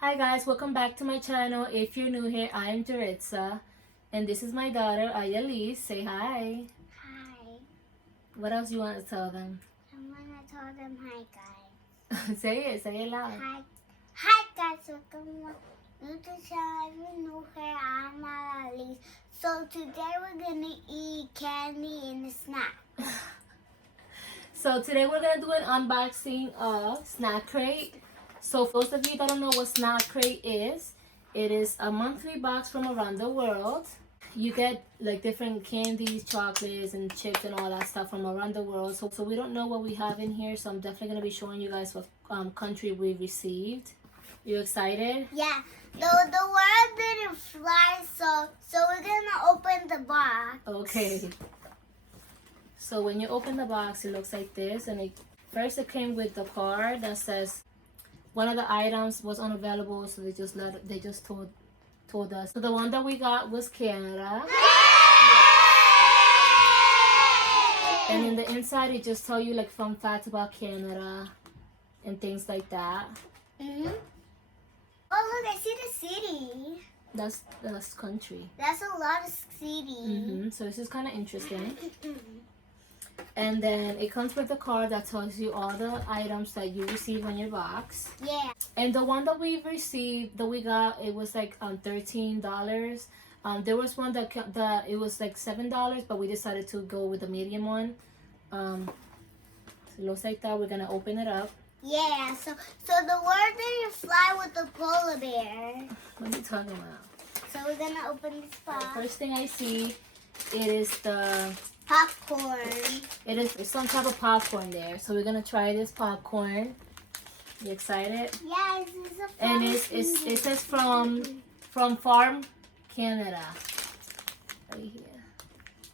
Hi guys, welcome back to my channel. If you're new here, I am Jaritza, and this is my daughter, Ayali. Say hi. Hi. What else you want to tell them? I want to tell them hi, guys. Say it loud. Hi. Hi, guys. Welcome new to channel. If you're new here, I'm Ayali. So today we're going to eat candy and a snack. So today we're going to do an unboxing of Snack Crate. So for those of you that don't know what Snack Crate is, it is a monthly box from around the world. You get like different candies, chocolates, and chips and all that stuff from around the world. So we don't know what we have in here, so I'm definitely going to be showing you guys what country we received. You excited? Yeah. The world didn't fly, so we're going to open the box. Okay. So when you open the box, it looks like this, and first it came with the card that says one of the items was unavailable, so they just told us. So the one that we got was Canada. And in the inside, it just tell you like fun facts about Canada and things like that. Mm-hmm. Oh look, I see the city. That's country. That's a lot of city. So this is kind of interesting. And then it comes with a card that tells you all the items that you receive on your box. Yeah. And the one that we got, it was like $13. There was one that it was like $7, but we decided to go with the medium one. So it looks like that. We're gonna open it up. Yeah. So the word didn't fly with the polar bear. What are you talking about? So we're gonna open this box. The first thing I see, it is the popcorn. There's some type of popcorn there. So we're gonna try this popcorn. You excited? Yeah, this is a and it says from Farm Canada. Right here.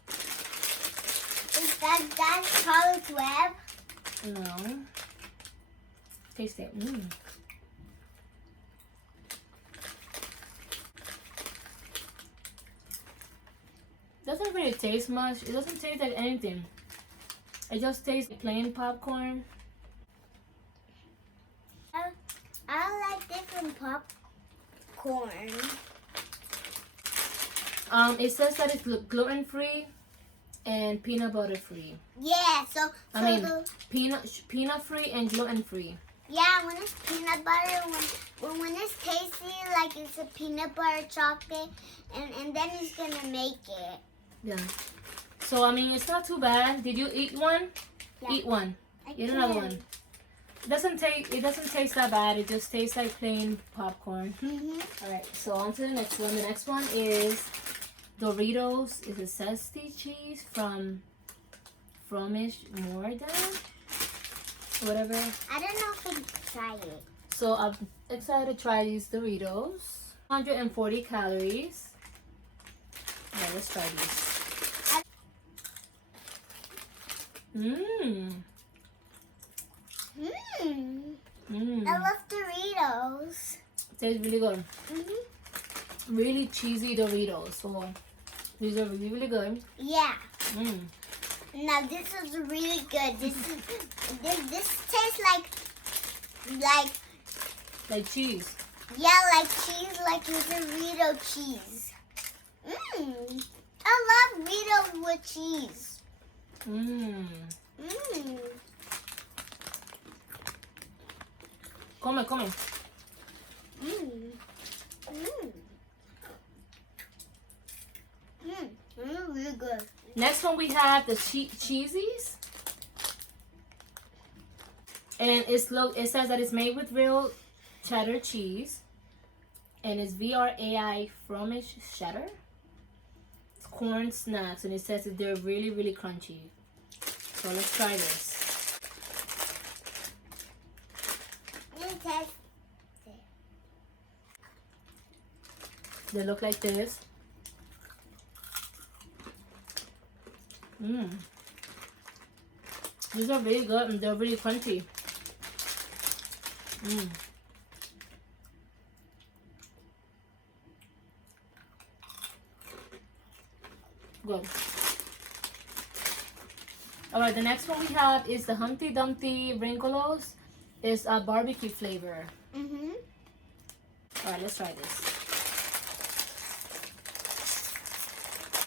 Is that Charlotte's Web? No. Taste it. Doesn't really taste much. It doesn't taste like anything. It just tastes like plain popcorn. I like different popcorn. It says that it's gluten free and peanut butter free. Yeah, so peanut free and gluten free. Yeah, when it's peanut butter, when it's tasty like it's a peanut butter chocolate, and then it's gonna make it. Yeah. So I mean, it's not too bad. Did you eat one? Yeah. Eat one. Eat another one. It doesn't taste that bad. It just tastes like plain popcorn. All right. So on to the next one. The next one is Doritos. Is it Zesty cheese from Fromish Morgan? Whatever. I don't know if I can try it. So I'm excited to try these Doritos. 140 calories. Yeah, let's try these. I love Doritos. Tastes really good. Really cheesy Doritos. So these are really, really good. Yeah. Now this is really good. This tastes like cheese. Yeah, like cheese, like your Dorito cheese. I love Doritos with cheese. Come. Really good. Next one we have the Cheezies. And it says that it's made with real cheddar cheese. And it's VRAI Fromish cheddar. It's corn snacks, and it says that they're really, really crunchy. So let's try this. They look like this. These are really good and they're really crunchy. Good. Alright, the next one we have is the Humpty Dumpty Ringolos. It's a barbecue flavor. Alright, let's try this.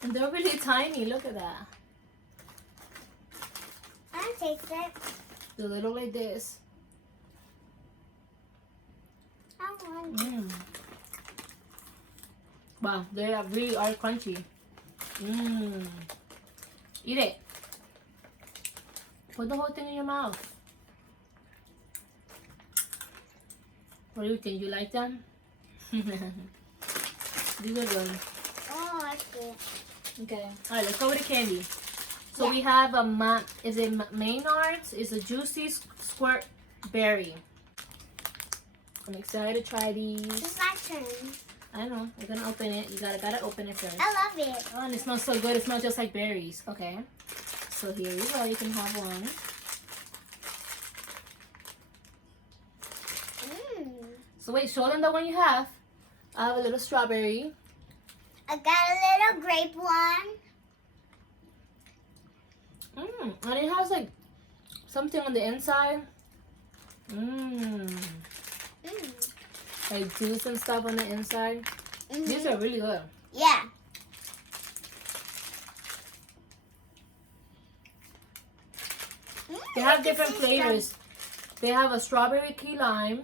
And they're really tiny. Look at that. I taste it. They look like this. I want Wow, they really are crunchy. Eat it. Put the whole thing in your mouth. What do you think? You like them? These are good. Oh, I see. Okay. Alright, let's go with the candy. So we have a is it Maynard's? It's a juicy squirt berry. I'm excited to try these. It's my turn. I know. We're gonna open it. You gotta open it first. I love it. Oh, and it smells so good. It smells just like berries. Okay. So here you go. You can have one. So wait, show them the one you have. I have a little strawberry. I got a little grape one. And it has like something on the inside. Like juice and stuff on the inside. These are really good. Yeah. They have different flavors. They have a strawberry key lime,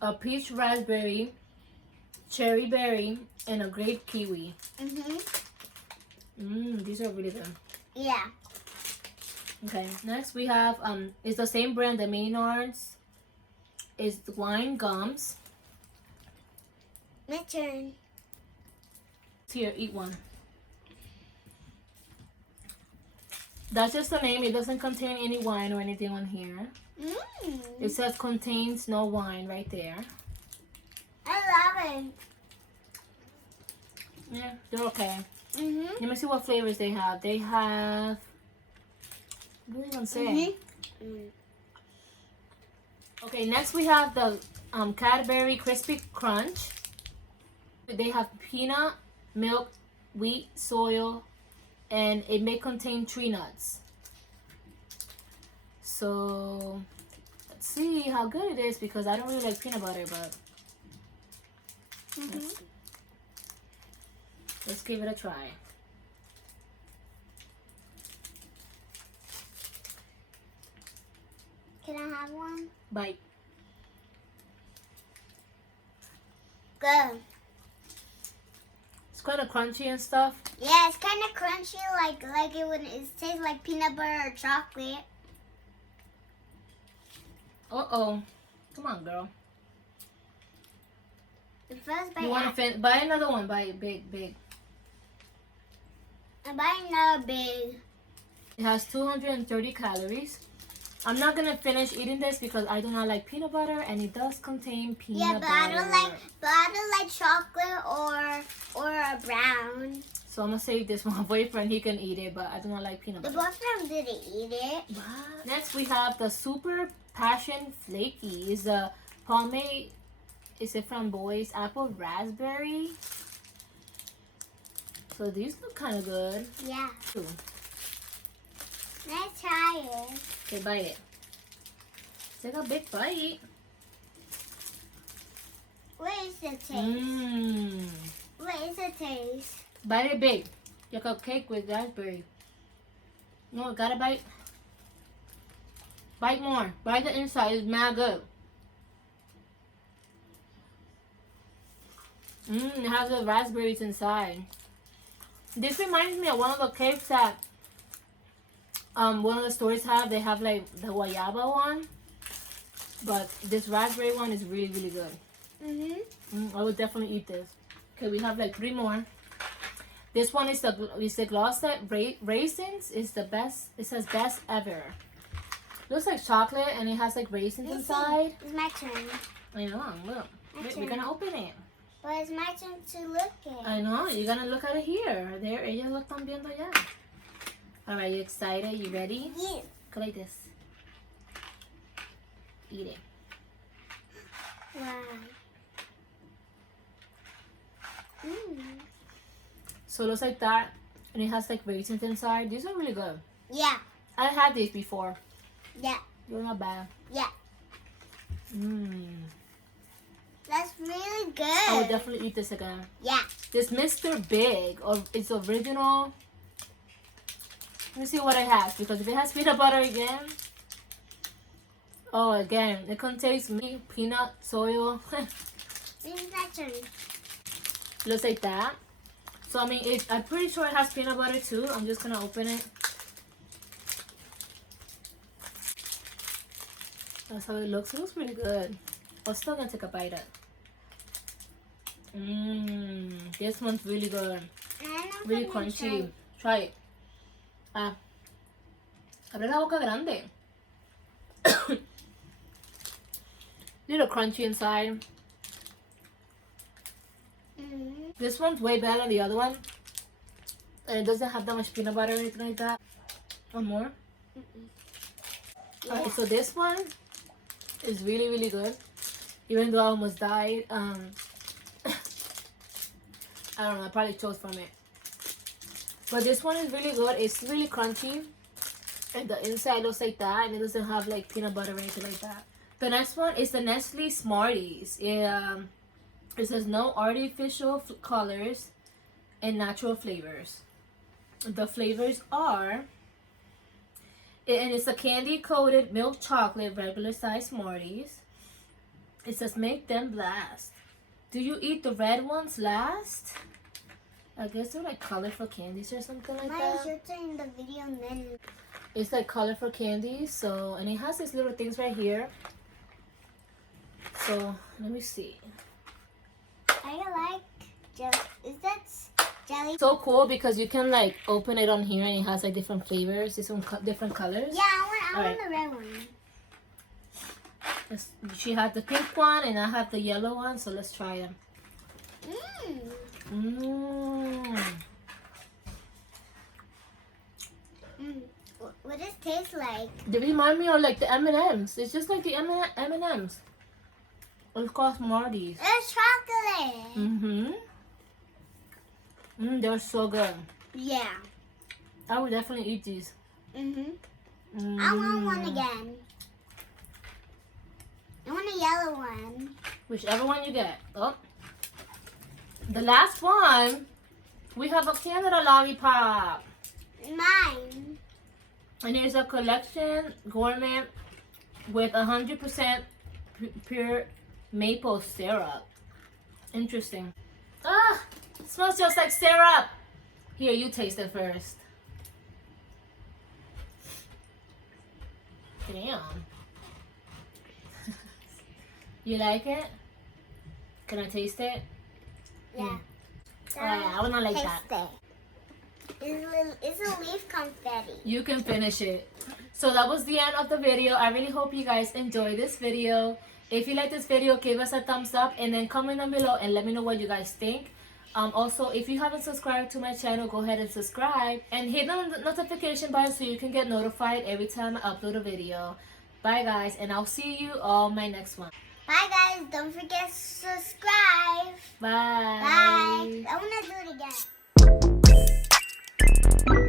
a peach raspberry, cherry berry, and a grape kiwi. These are really good. Yeah. Okay, next we have it's the same brand, the Maynard's. It's the wine gums. My turn. Here, eat one. That's just the name. It doesn't contain any wine or anything on here. It says contains no wine right there. I love it. Yeah, they're okay. Let me see what flavors they have. They have... What do they even say? Okay, next we have the Cadbury Crispy Crunch. They have peanut, milk, wheat, soy, and it may contain tree nuts. So let's see how good it is, because I don't really like peanut butter, but let's give it a try. Can I have one? Bite. Good. It's kind of crunchy and stuff. Yeah, it's kind of crunchy, like it would. It tastes like peanut butter or chocolate. Uh-oh. Come on, girl. The first bite. You want to buy another one? Buy it big. I buy another big. It has 230 calories. I'm not gonna finish eating this because I do not like peanut butter, and it does contain peanut butter. I don't like chocolate or a brown. So I'm gonna save this for my boyfriend. He can eat it, but I do not like peanut The butter. boyfriend didn't eat it. What? Next we have the Super Passion Flakie. It's a pomade. It's a framboise apple raspberry. So these look kind of good. Yeah. Ooh. Let's try it. Okay, bite it. Take a big bite. What is the taste? What is the taste? Bite it big. Like a cake with raspberry. No, gotta bite. Bite more. Bite the inside. It's mad good. It has the raspberries inside. This reminds me of one of the cakes that one of the stores have. They have like the guayaba one, but this raspberry one is really, really good. I would definitely eat this. Okay, we have like 3 more. This one is the Glosette Raisins. It's the best. It says best ever. Looks like chocolate, and it has like raisins inside. It's my turn. I know. Look, we're gonna open it. But it's my turn to look at. I know. You're gonna look at it here. There, ellos lo están viendo ya. All right, you excited? You ready? Yes. Go like this. Eat it. Wow. So it looks like that, and it has like raisins inside. These are really good. Yeah. I had these before. Yeah. They're not bad. Yeah. That's really good. I would definitely eat this again. Yeah. This Mr.Big, or it's original. Let me see what it has, because if it has peanut butter again. Oh, again, it contains peanut, soy oil. Looks like that. So, I mean, I'm pretty sure it has peanut butter too. I'm just going to open it. That's how it looks. It looks pretty good. I'm still going to take a bite of it. This one's really good. Really crunchy. Try it. Ah. Abre la boca grande. Little crunchy inside. This one's way better than the other one. And it doesn't have that much peanut butter or anything like that. One more. Yeah. Alright, so this one is really, really good. Even though I almost died. I don't know, I probably chose from it. But this one is really good. It's really crunchy. And the inside looks like that. And it doesn't have like peanut butter or anything like that. The next one is the Nestle Smarties. It says no artificial colors and natural flavors. The flavors are, and it's a candy coated milk chocolate regular size Smarties. It says make them blast. Do you eat the red ones last? I guess they're like colorful candies or something like that. In the video and then it's like colorful candies. So, and it has these little things right here. So let me see. I like is that jelly? So cool because you can like open it on here and it has like different flavors, different colors. Yeah, I want the red one. She had the pink one and I have the yellow one, so let's try them. What does it taste like? They remind me of like the M&Ms. It's just like the M&Ms. It's called Smarties. It's chocolate. They're so good. Yeah. I would definitely eat these. I want one again. I want a yellow one. Whichever one you get. Oh. The last one, we have a Canada Lollipop. Mine. And here's a collection gourmet with 100% pure maple syrup. Interesting. Ah, it smells just like syrup. Here, you taste it first. Damn. You like it? Can I taste it? Yeah. I would not like taste that. It's a leaf confetti. You can finish it. So that was the end of the video. I really hope you guys enjoyed this video. If you like this video, give us a thumbs up and then comment down below and let me know what you guys think. Also, if you haven't subscribed to my channel, go ahead and subscribe and hit the notification button so you can get notified every time I upload a video. Bye guys, and I'll see you on my next one. Bye guys, don't forget to subscribe. Bye. Bye. I want to do it again.